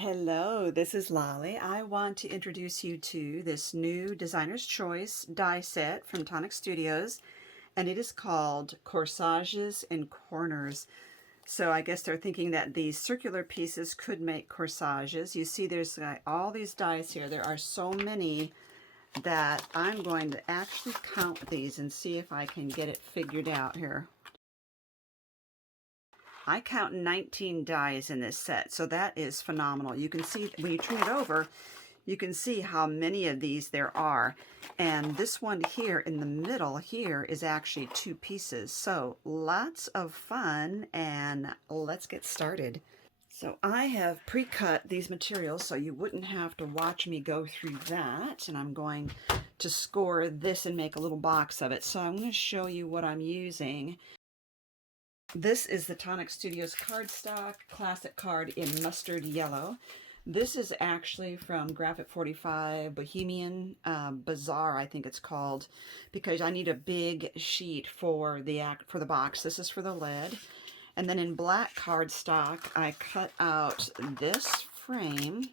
Hello, this is Lolly. I want to introduce you to this new Designer's Choice die set from Tonic Studios, and it is called Corsages Corners. So I guess they're thinking that these circular pieces could make corsages. You see there's all these dies here. There are so many that I'm going to actually count these and see if I can get it figured out here. I count 19 dies in this set, so that is phenomenal. You can see, when you turn it over, you can see how many of these there are. And this one here in the middle here is actually 2 pieces. So lots of fun, and let's get started. So I have pre-cut these materials so you wouldn't have to watch me go through that. And I'm going to score this and make a little box of it. So I'm going to show you what I'm using. This is the Tonic Studios cardstock classic card in mustard yellow. This is actually from Graphic 45 Bohemian Bazaar, I think it's called, because I need a big sheet for the box. This is for the lid. And then in black cardstock, I cut out this frame.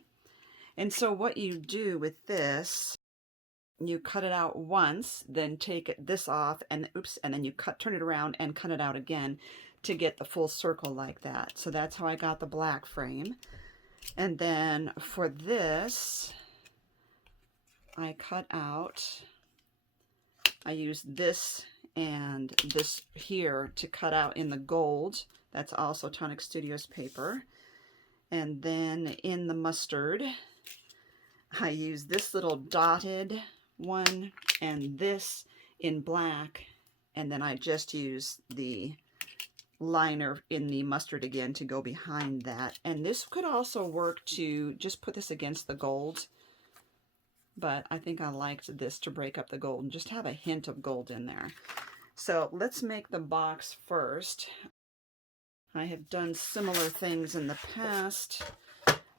And so what you do with this, you cut it out once, then take this off, and and then you turn it around and cut it out again to get the full circle like that. So that's how I got the black frame. And then for this, I cut out, I used this and this here to cut out in the gold. That's also Tonic Studios paper. And then in the mustard, I used this little dotted one and this in black, and then I just use the liner in the mustard again to go behind that. And this could also work to just put this against the gold, but I think I liked this to break up the gold and just have a hint of gold in there. So let's make the box first. I have done similar things in the past.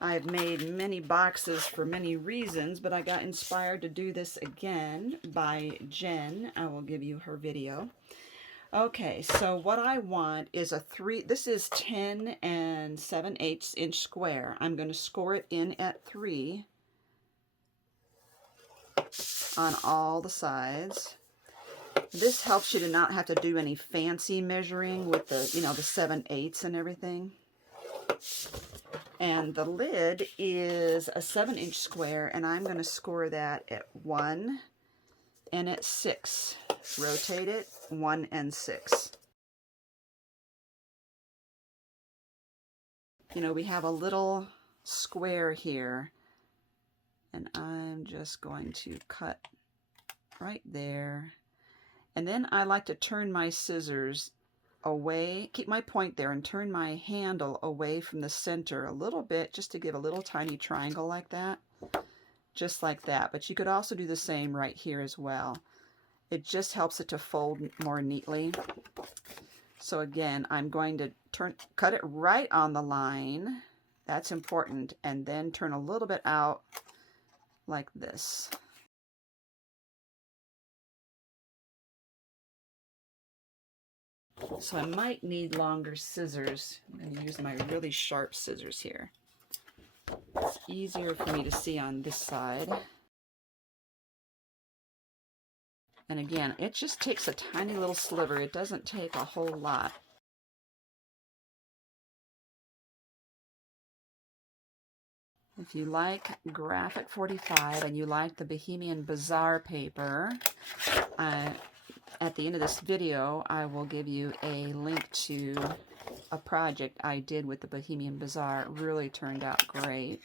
I've made many boxes for many reasons, but I got inspired to do this again by Jen. I will give you her video. Okay, so what I want is this is 10 7/8 inch square. I'm going to score it in at 3 on all the sides. This helps you to not have to do any fancy measuring with the, the 7/8 and everything. And the lid is a 7-inch square, and I'm going to score that at 1 and at 6. Rotate it, 1 and 6. We have a little square here, and I'm just going to cut right there. And then I like to turn my scissors away, keep my point there, and turn my handle away from the center a little bit, just to give a little tiny triangle like that, just like that. But you could also do the same right here as well. It just helps it to fold more neatly. So again, I'm going to cut it right on the line. That's important. And then turn a little bit out like this. So I might need longer scissors. I'm going to use my really sharp scissors here. It's easier for me to see on this side. And again, it just takes a tiny little sliver. It doesn't take a whole lot. If you like Graphic 45 and you like the Bohemian Bazaar paper, at the end of this video, I will give you a link to a project I did with the Bohemian Bazaar. It really turned out great.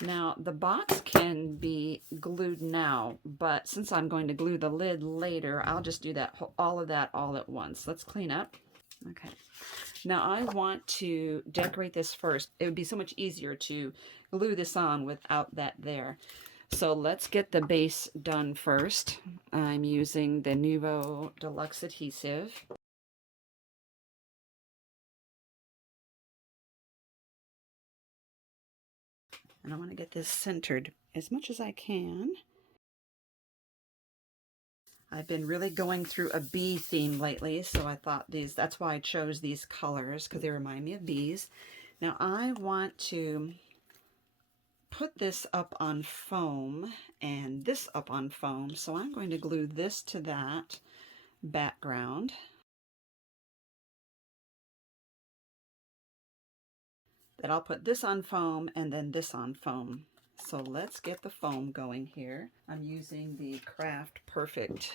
Now, the box can be glued now, but since I'm going to glue the lid later, I'll just do all of that all at once. Let's clean up. Okay. Now, I want to decorate this first. It would be so much easier to glue this on without that there. So let's get the base done first. I'm using the Nuvo Deluxe Adhesive. And I want to get this centered as much as I can. I've been really going through a bee theme lately, so I thought that's why I chose these colors, because they remind me of bees. Now I want to put this up on foam and this up on foam, so I'm going to glue this to that background. Then I'll put this on foam and then this on foam. So let's get the foam going here. I'm using the Craft Perfect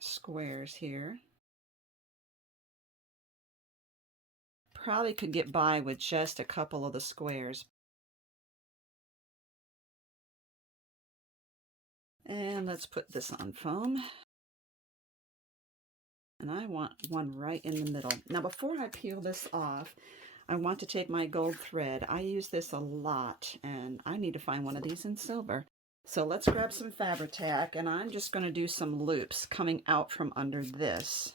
squares here. Probably could get by with just a couple of the squares. And let's put this on foam. And I want one right in the middle. Now before I peel this off, I want to take my gold thread. I use this a lot, and I need to find one of these in silver. So let's grab some Fabri-Tac, and I'm just going to do some loops coming out from under this.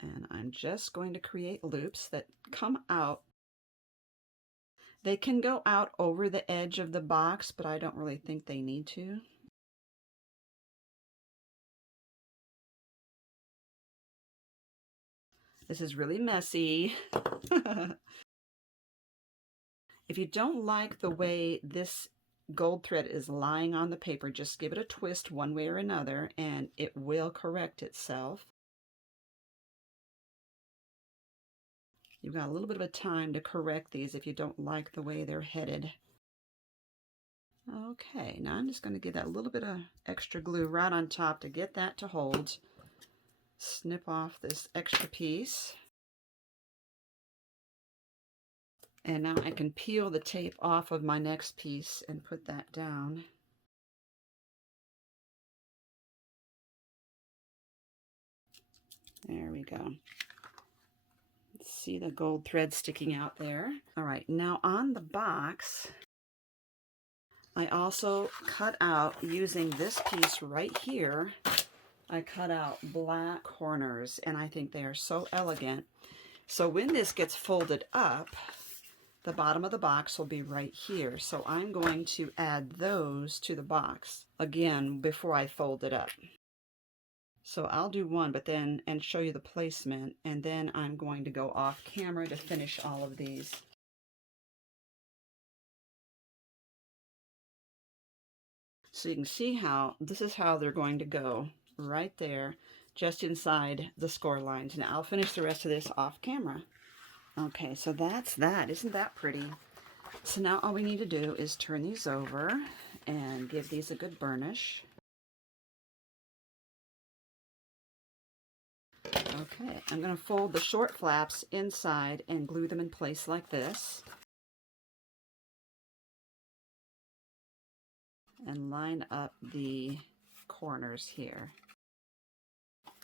And I'm just going to create loops that come out. They can go out over the edge of the box, but I don't really think they need to. This is really messy. If you don't like the way this gold thread is lying on the paper, just give it a twist one way or another and it will correct itself. You've got a little bit of a time to correct these if you don't like the way they're headed. Okay, now I'm just going to give that a little bit of extra glue right on top to get that to hold. Snip off this extra piece. And now I can peel the tape off of my next piece and put that down. There we go. See the gold thread sticking out there. All right, now on the box, I also cut out, using this piece right here, I cut out black corners, and I think they are so elegant. So when this gets folded up, the bottom of the box will be right here. So I'm going to add those to the box again before I fold it up. So I'll do one, but then, and show you the placement, and then I'm going to go off camera to finish all of these. So you can see how, this is how they're going to go, right there, just inside the score lines. Now I'll finish the rest of this off camera. Okay, so that's that. Isn't that pretty? So now all we need to do is turn these over and give these a good burnish. Okay, I'm going to fold the short flaps inside and glue them in place like this. And line up the corners here.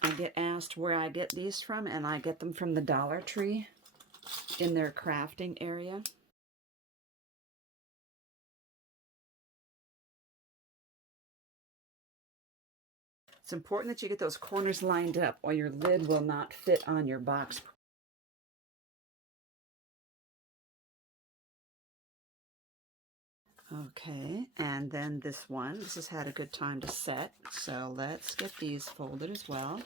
I get asked where I get these from, and I get them from the Dollar Tree in their crafting area. It's important that you get those corners lined up or your lid will not fit on your box. Okay, and then this one, this has had a good time to set, so let's get these folded as well.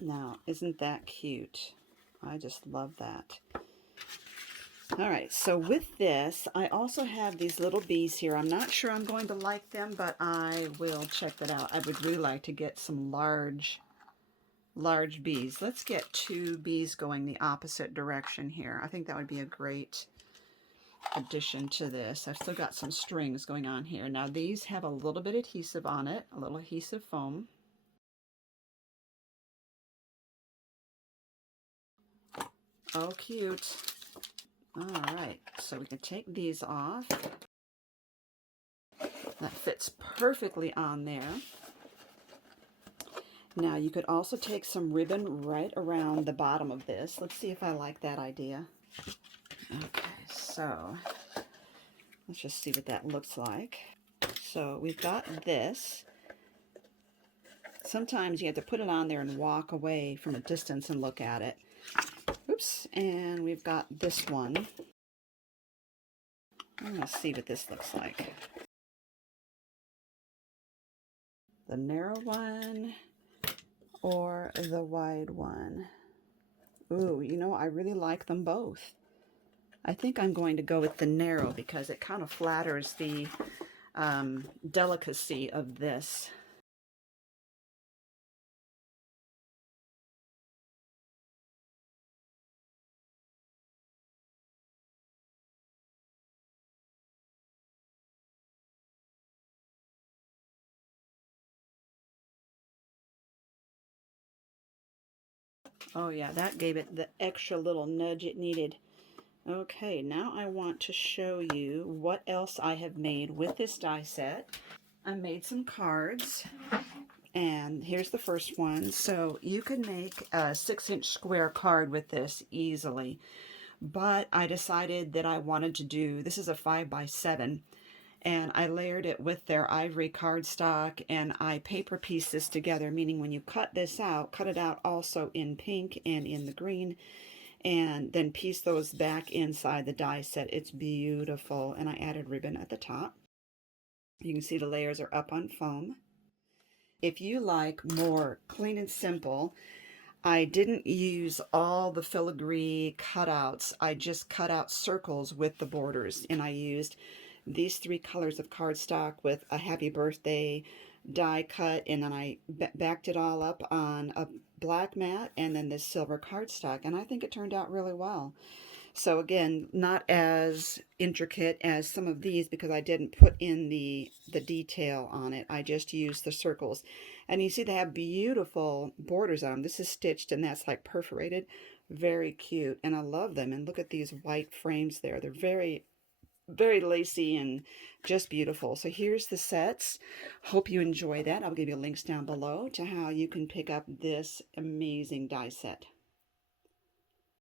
Now, isn't that cute? I just love that. All right, so with this, I also have these little bees here. I'm not sure I'm going to like them, but I will check that out. I would really like to get some large bees. Let's get 2 bees going the opposite direction here. I think that would be a great addition to this. I've still got some strings going on here. Now these have a little bit of adhesive on it, a little adhesive foam. Oh, cute. All right, so we can take these off. That fits perfectly on there. Now you could also take some ribbon right around the bottom of this. Let's see if I like that idea. Okay, so Let's just see what that looks like. So we've got this. Sometimes you have to put it on there and walk away from a distance and look at it. Oops, and we've got this one. I'm going to see what this looks like. The narrow one or the wide one. Ooh, you know, I really like them both. I think I'm going to go with the narrow because it kind of flatters the delicacy of this. Oh yeah, that gave it the extra little nudge it needed. Okay, now I want to show you what else I have made with this die set. I made some cards, and here's the first one. So you could make a 6-inch square card with this easily, but I decided that I wanted to do, this is a 5x7, and I layered it with their ivory cardstock, and I paper pieced this together, meaning when you cut this out, cut it out also in pink and in the green, and then piece those back inside the die set. It's beautiful, and I added ribbon at the top. You can see the layers are up on foam. If you like more clean and simple, I didn't use all the filigree cutouts. I just cut out circles with the borders, and I used these 3 colors of cardstock with a happy birthday die cut, and then I backed it all up on a black mat and then this silver cardstock, and I think it turned out really well. So again, not as intricate as some of these because I didn't put in the detail on it. I just used the circles. And you see they have beautiful borders on them. This is stitched and that's like perforated. Very cute. And I love them. And look at these white frames there. They're very, very lacy and just beautiful. So here's the sets. Hope you enjoy that. I'll give you links down below to how you can pick up this amazing die set.